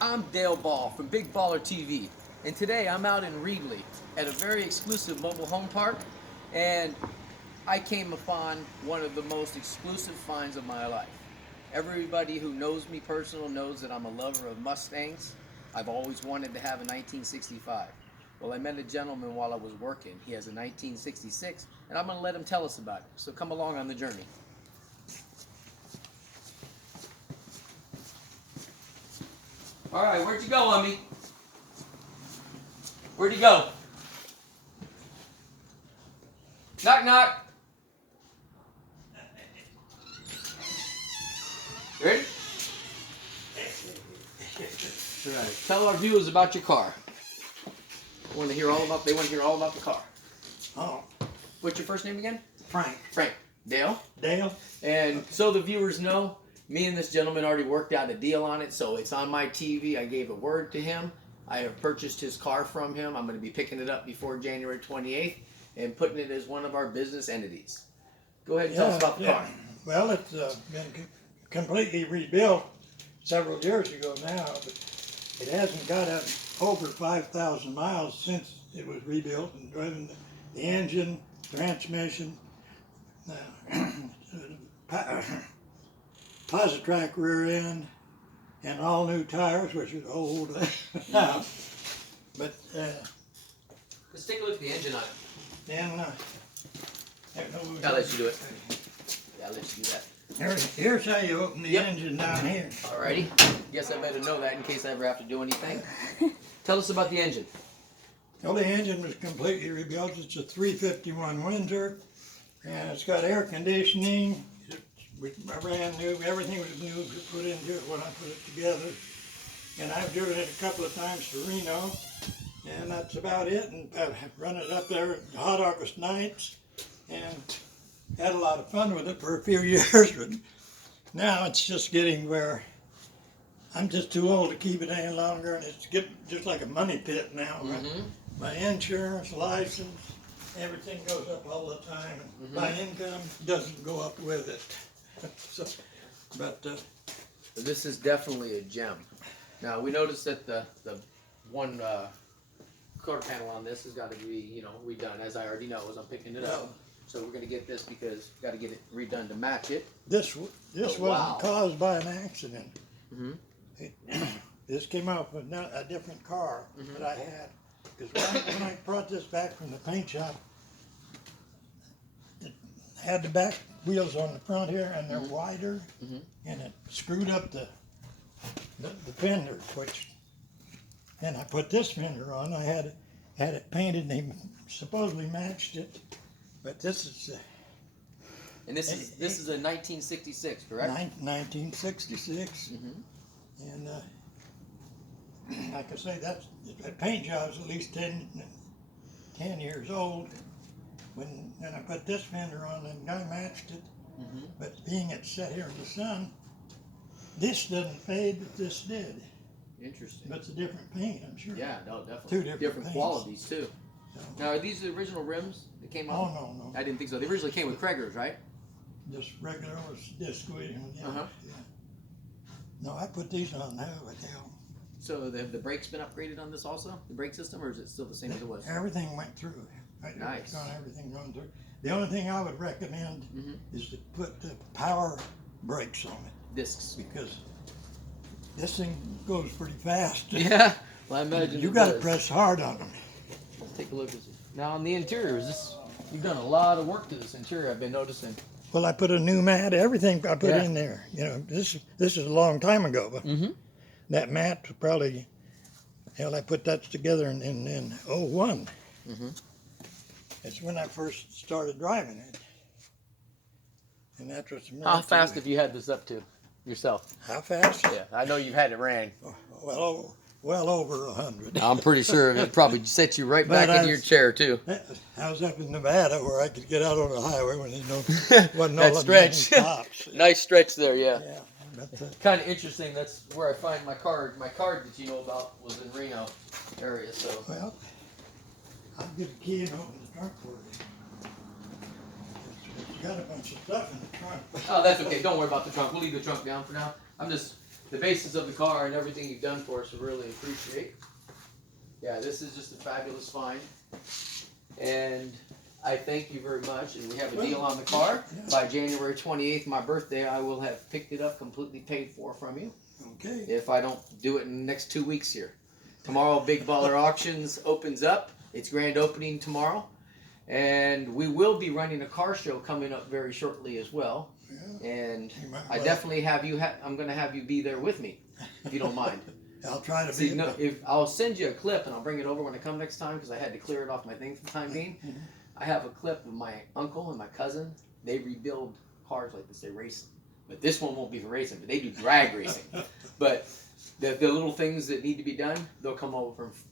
I'm Dale Ball from Big Baller TV, and today I'm out in Reedley at a very exclusive mobile home park, and I came upon one of the most exclusive finds of my life. Everybody who knows me personal knows that I'm a lover of Mustangs. I've always wanted to have a 1965. Well, I met a gentleman while I was working. He has a 1966, and I'm going to let him tell us about it. So come along on the journey. All right, where'd you go, Ummy? Where'd you go? Knock, knock. You ready? All right. Tell our viewers about your car. They want to hear all about the car. Oh, What's your first name again? Frank. Frank. Dale. Dale? And so the viewers know, me and this gentleman already worked out a deal on it, so it's on my TV. I gave a word to him. I have purchased his car from him. I'm going to be picking it up before January 28th and putting it as one of our business entities. Go ahead and tell us about the car. Well, it's been completely rebuilt several years ago now, but it hasn't got over 5,000 miles since it was rebuilt and driven the engine, transmission, Positrack rear end, and all new tires, which is old now. But Let's take a look at the engine on it. then I'll let you do it. Yeah, I'll let you do that. here's how you open the engine down here. Alrighty. Guess I better know that in case I ever have to do anything. Tell us about the engine. Well, the engine was completely rebuilt. It's a 351 Windsor, and it's got air conditioning. It's brand new. Everything was new put into it when I put it together. And I've driven it a couple of times to Reno, and that's about it. And I've run it up there hot August nights, and had a lot of fun with it for a few years. But now it's just getting where I'm just too old to keep it any longer, and it's getting just like a money pit now. Mm-hmm. My insurance, license, everything goes up all the time, and my income doesn't go up with it. So, but This is definitely a gem. Now we noticed that the one quarter panel on this has got to be redone, as I already know as I'm picking it up. So we're gonna get this because got to get it redone to match it. this wasn't wow. caused by an accident. Mm-hmm. This came off of a different car that I had. Because when I brought this back from the paint shop, it had the back wheels on the front here, and they're wider, and it screwed up the fender, which, and I put this fender on. I had it painted, and they supposedly matched it, but this is And this is a 1966, correct? 1966, and like I say, that paint job's at least 10 years old. When I put this fender on, and I matched it, but being it's set here in the sun, this doesn't fade, but this did. Interesting. But it's a different paint, I'm sure. Yeah, no, definitely. Two different paints. qualities too. So, Now, are these the original rims that came oh, out? no. I didn't think so. They originally came with Krager's, right? Just regular disc squeeze. Yeah, Uh-huh. yeah. No, I put these on now with hell. So have the brakes been upgraded on this also? The brake system, or is it still the same as it was? Everything went through. Nice. It's got everything going through. The only thing I would recommend is to put the power brakes on it, Discs. because this thing goes pretty fast. Yeah. Well, I imagine You it got to does. press hard on them. Let's take a look at this. Now on the interior, you've done a lot of work to this interior. I've been noticing. Well, I put a new mat, everything I put Yeah. in there. This is a long time ago, but that mat was probably, hell, I put that together in '01. It's when I first started driving it. And that was How fast have you had this up to yourself? How fast? Yeah, I know you've had it ran. Well over 100. I'm pretty sure it probably set you right But back into your chair too. I was up in Nevada where I could get out on the highway when there wasn't That all stretch. the stops. Nice stretch there, yeah. Yeah, but, Kind of interesting. That's where I find my card. My card that you know about was in Reno area. So well, I'll get a key and open the trunk for you. It's got a bunch of stuff in the trunk. oh, that's okay. Don't worry about the trunk. We'll leave the trunk down for now. I'm just the basis of the car and everything you've done for us, we really appreciate. Yeah, this is just a fabulous find. And I thank you very much. And we have a deal on the car. By January 28th, my birthday, I will have picked it up completely paid for from you. Okay. If I don't do it in the next 2 weeks here. Tomorrow, Big Baller Auctions opens up. It's grand opening tomorrow. And we will be running a car show coming up very shortly as well. Yeah. And I well, definitely have you, I'm going to have you be there with me, if you don't mind. I'll try to See, be. no, if I'll send you a clip and I'll bring it over when I come next time because I had to clear it off my thing for the time being. Mhm. I have a clip of my uncle and my cousin. They rebuild cars like this. They race them. But this one won't be for racing, but they do drag racing. But the little things that need to be done, they'll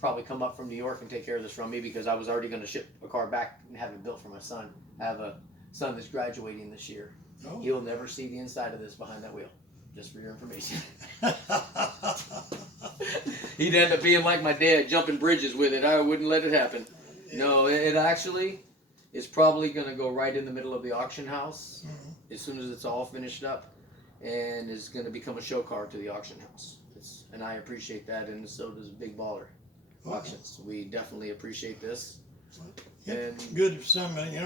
probably come up from New York and take care of this from me because I was already going to ship a car back and have it built for my son. I have a son that's graduating this year. Oh. He'll never see the inside of this behind that wheel. Just for your information. He'd end up being like my dad, jumping bridges with it. I wouldn't let it happen. No, it actually is probably going to go right in the middle of the auction house as soon as it's all finished up, and is going to become a show car to the auction house. And I appreciate that, and so does Big Baller Auctions. We definitely appreciate this. It's good if somebody,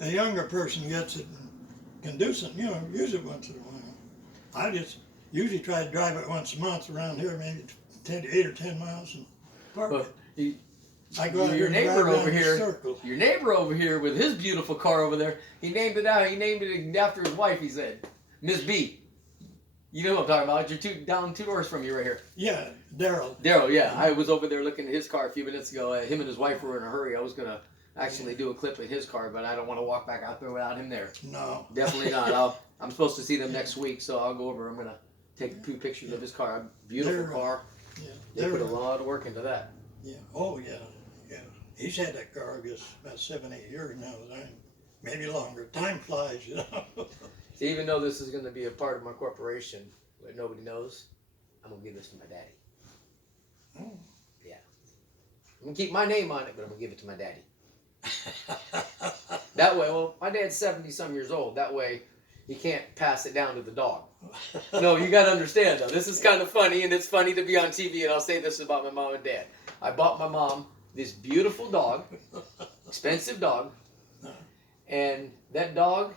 a younger person gets it and can do something, use it once in a while. I just usually try to drive it once a month around here, maybe 8 or 10 miles, and park it. I go out your and neighbor drive over around here, in a circle. your neighbor over here with his beautiful car over there, he named it after his wife, he said. Miss B. You know what I'm talking about. You're down 2 doors from you right here. Yeah, Daryl. Daryl, yeah. I was over there looking at his car a few minutes ago. Him and his wife were in a hurry. I was going to actually do a clip of his car, but I don't want to walk back out there without him there. No. Definitely not. I'm supposed to see them next week, so I'll go over. I'm going to take a few pictures of his car. Beautiful car. Yeah. They put a lot of work into that. Yeah. Oh, yeah. Yeah. He's had that car, I guess, about 7, 8 years now. Maybe longer. Time flies, So even though this is going to be a part of my corporation, but nobody knows, I'm going to give this to my daddy. Oh. Yeah. I'm going to keep my name on it, but I'm going to give it to my daddy. That way, well, my dad's 70-some years old. That way, he can't pass it down to the dog. No, you got to understand, though. This is kind of funny, and it's funny to be on TV, and I'll say this about my mom and dad. I bought my mom this beautiful dog, expensive dog, and that dog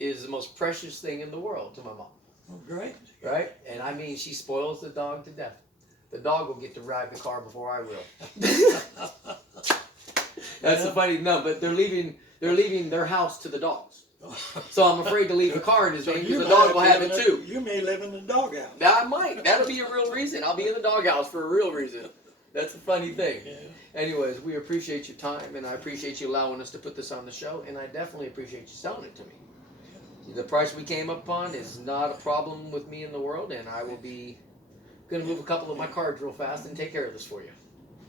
is the most precious thing in the world to my mom. Oh, great. Right? And I mean, she spoils the dog to death. The dog will get to ride the car before I will. That's the funny. No, but they're leaving their house to the dogs. So I'm afraid to leave the car in his name because the dog will have it too. You may live in the doghouse. I might. That'll be a real reason. I'll be in the doghouse for a real reason. That's a funny thing. Yeah. Anyways, we appreciate your time, and I appreciate you allowing us to put this on the show, and I definitely appreciate you selling it to me. The price we came up on is not a problem with me in the world, and I will be going to move a couple of my cards real fast and take care of this for you.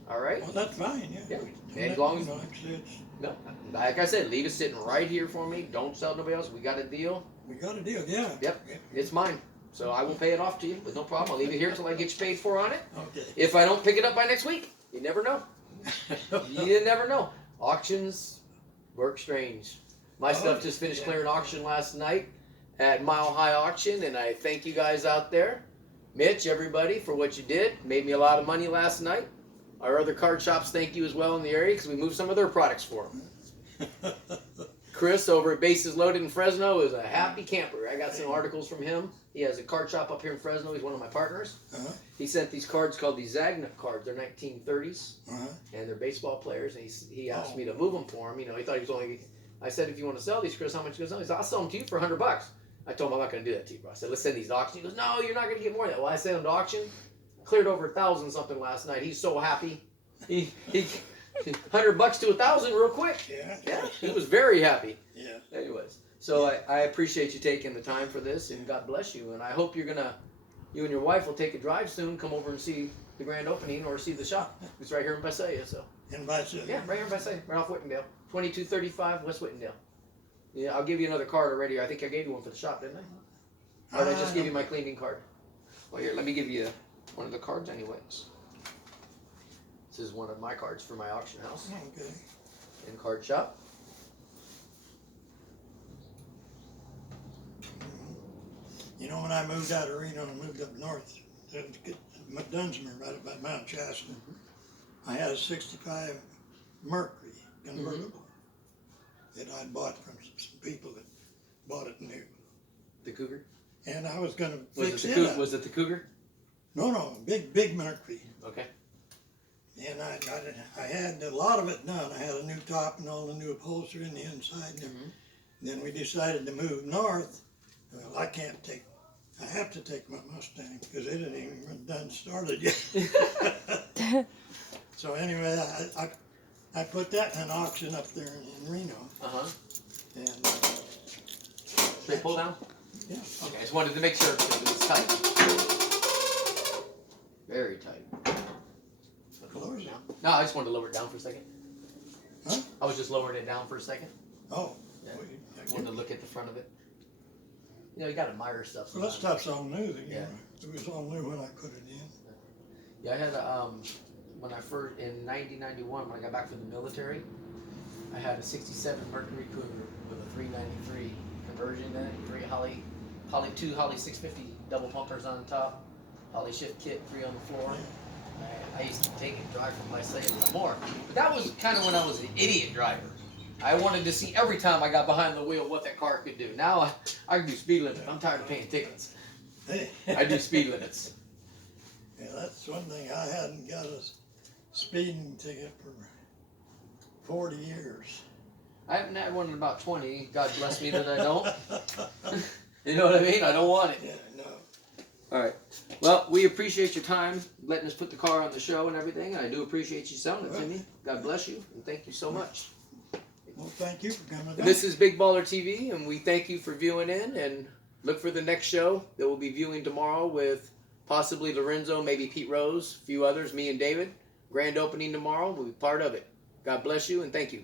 All right? Well, that's fine, yeah. Yeah. As long as, it's, no, like I said, leave it sitting right here for me. Don't sell it to nobody else. We got a deal. we got a deal, yeah. Yep, it's mine. So I will pay it off to you with no problem. I'll leave it here until I get you paid for on it. Okay. If I don't pick it up by next week, you never know. You never know. Auctions work strange. My stuff just finished clearing auction last night at Mile High Auction, and I thank you guys out there. Mitch, everybody, for what you did. Made me a lot of money last night. Our other card shops thank you as well in the area because we moved some of their products for them. Chris over at Bases Loaded in Fresno is a happy camper. I got some articles from him. He has a card shop up here in Fresno. He's one of my partners. He sent these cards called the Zagnut cards. They're 1930s, and they're baseball players. And he asked me to move them for him. You know, he thought he was only. I said, if you want to sell these, Chris, how much you going to sell? He said, I'll sell them to you for $100. I told him I'm not going to do that to you, bro. I said, let's send these to auction. He goes, no, you're not going to get more than that. Well, I sent him to auction. Cleared over 1,000 something last night. He's so happy. He $100 to 1,000 real quick. Yeah, he was very happy. Yeah. Anyways, so I appreciate you taking the time for this, and God bless you. And I hope you and your wife will take a drive soon. Come over and see the grand opening or see the shop. It's right here in Visalia. So. In Visalia. Yeah, right here in Visalia, right off Whittendale, 2235 West Whittendale. Yeah, I'll give you another card already. I think I gave you one for the shop, didn't I? Or did I just give you my cleaning card? Well, here, let me give you one of the cards anyways. This is one of my cards for my auction house. Okay. And card shop. You know, when I moved out of Reno and moved up north to get Dunsmere, right about Mount Shasta, I had a 65 Mercury convertible that I'd bought from some people that bought it new. The Cougar? And I was going to Was fix it it the up. Was it the Cougar? No, big Mercury. Okay. And I had a lot of it done. I had a new top and all the new upholstery in the inside. And then we decided to move north. Well, I have to take my Mustang because it ain't even done started yet. So anyway, I put that in an auction up there in Reno. And They pull down? yeah. Okay, I just wanted to make sure because it was tight. Very tight. Lower it down. No, I just wanted to lower it down for a second. Huh? I was just lowering it down for a second. Oh. Yeah. Well, I wanted to look at the front of it. You know, you got to admire stuff. Well, that sometimes. stuff's all new. Yeah. It was all new when I put it in. Yeah, I had when I first in 1991 when I got back from the military, I had a '67 Mercury Cougar with a 393 conversion in it, 3 Holly 650 double pumpers on top, Holly shift kit, 3 on the floor. I used to take it, drive for myself and more. But that was kind of when I was an idiot driver. I wanted to see every time I got behind the wheel what that car could do. Now I can do speed limit. I'm tired of paying tickets. Hey. I do speed limits. Yeah, that's one thing. I hadn't got a speeding ticket for 40 years. I haven't had one in about 20. God bless me that I don't. You know what I mean? I don't want it. Yeah, no. All right. Well, we appreciate your time, letting us put the car on the show and everything. And I do appreciate you selling it to me. God bless you, and thank you so much. Well, thank you for coming down. This is Big Baller TV, and we thank you for viewing in. And look for the next show that we'll be viewing tomorrow with possibly Lorenzo, maybe Pete Rose, a few others, me and David. Grand opening tomorrow. We'll be part of it. God bless you, and thank you.